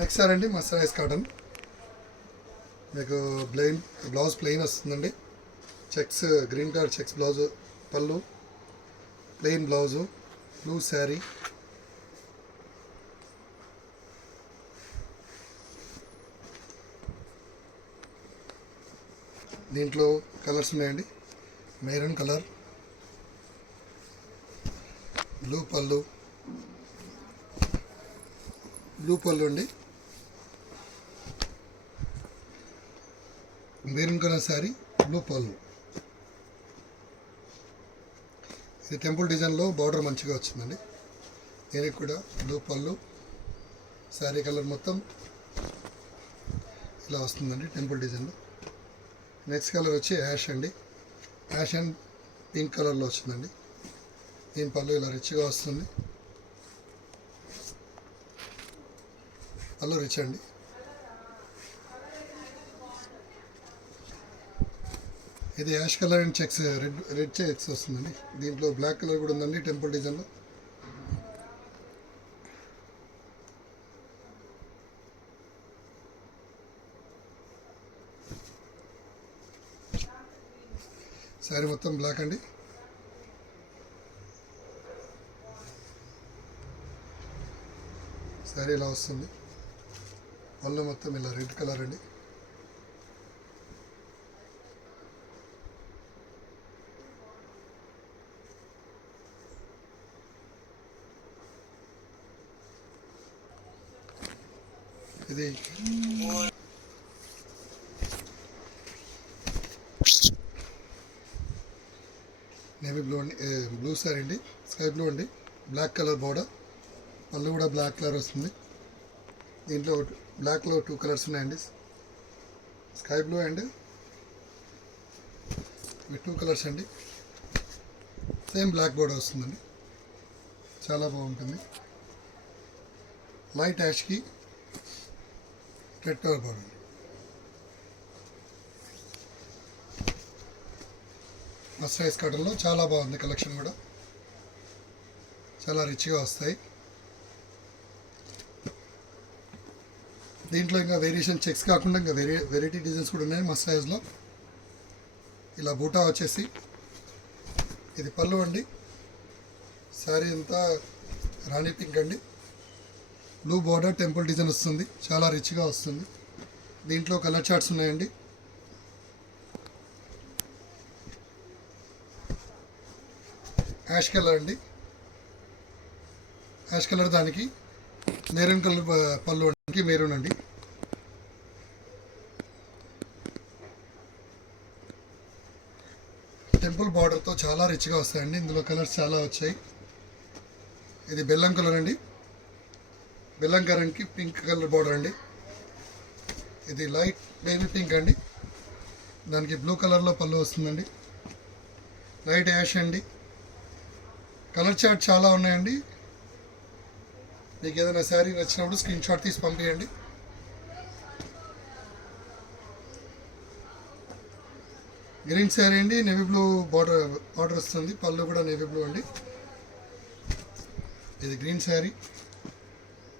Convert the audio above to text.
Next sir అండి mercerise cotton. మీకు blouse plain వస్తుందండి. Checks green colour checks blouse, పళ్ళు ప్లెయిన్ బ్లౌజు, బ్లూ శారీ. దీంట్లో కలర్స్ ఉన్నాయండి. మెరూన్ కలర్, బ్లూ పళ్ళు అండి, మెరూన్ కలర్ శారీ, బ్లూ పళ్ళు. ఇది టెంపుల్ డిజైన్లో బార్డర్ మంచిగా వచ్చిందండి. దీనికి కూడా బ్లూ పళ్ళు, శారీ కలర్ మొత్తం ఇలా వస్తుందండి టెంపుల్ డిజైన్లో. నెక్స్ట్ కలర్ వచ్చి యాష్ అండి. యాష్ అండ్ పింక్ కలర్లో వచ్చిందండి. దీని పళ్ళు ఇలా రిచ్గా వస్తుంది. పళ్ళు రిచ్ అండి. ఇది ash colour and checks red checks వస్తుందండి. దీంట్లో బ్లాక్ కలర్ కూడా ఉందండి టెంపుల్ డిజైన్లో. శారీ మొత్తం బ్లాక్ అండి. శారీ ఇలా వస్తుంది. పళ్ళు మొత్తం ఇలా రెడ్ కలర్ అండి. ఇది నేవీ బ్లూ అండి, బ్లూ సారీ అండి, స్కై బ్లూ అండి, బ్లాక్ కలర్ బోర్డర్. పళ్ళు కూడా బ్లాక్ కలర్ వస్తుంది. దీంట్లో బ్లాక్లో 2 కలర్స్ ఉన్నాయండి, స్కై బ్లూ అండ్ ఇవి 2 కలర్స్ అండి. సేమ్ బ్లాక్ బోర్డర్ వస్తుందండి, చాలా బాగుంటుంది. లైట్ Yaskhi red colour border. Mercerise కాటన్లో చాలా బాగుంది కలెక్షన్, కూడా చాలా రిచ్గా వస్తాయి. దీంట్లో ఇంకా వేరియేషన్ చెక్స్ కాకుండా ఇంకా వెరైటీ డిజైన్స్ కూడా ఉన్నాయి మర్సరైజ్లో. ఇలా బూటా వచ్చేసి ఇది పళ్ళు అండి. శారీ అంతా రాణి పింక్ అండి, బ్లూ బార్డర్ టెంపుల్ డిజైన్ వస్తుంది, చాలా రిచ్గా వస్తుంది. దీంట్లో కలర్ చార్ట్స్ ఉన్నాయండి. యాష్ కలర్ అండి, యాష్ కలర్ దానికి మెరూన్ కలర్ పళ్ళు అండి, మెరూన్ అండి. టెంపుల్ బార్డర్తో చాలా రిచ్గా వస్తాయండి. ఇందులో కలర్స్ చాలా వచ్చాయి. ఇది బెల్లం కలర్ అండి, బెల్లం కలర్కి పింక్ కలర్ బార్డర్ అండి. ఇది లైట్ బేబీ పింక్ అండి, దానికి బ్లూ కలర్లో పళ్ళు వస్తుందండి. లైట్ యాష్ అండి. కలర్ చార్ట్ చాలా ఉన్నాయండి. మీకు ఏదైనా శారీ నచ్చినప్పుడు స్క్రీన్ షాట్ తీసి పంపించండి. గ్రీన్ శారీ అండి, నేవీ బ్లూ బార్డర్ వస్తుంది, పళ్ళు కూడా నేవీ బ్లూ అండి. ఇది గ్రీన్ శారీ.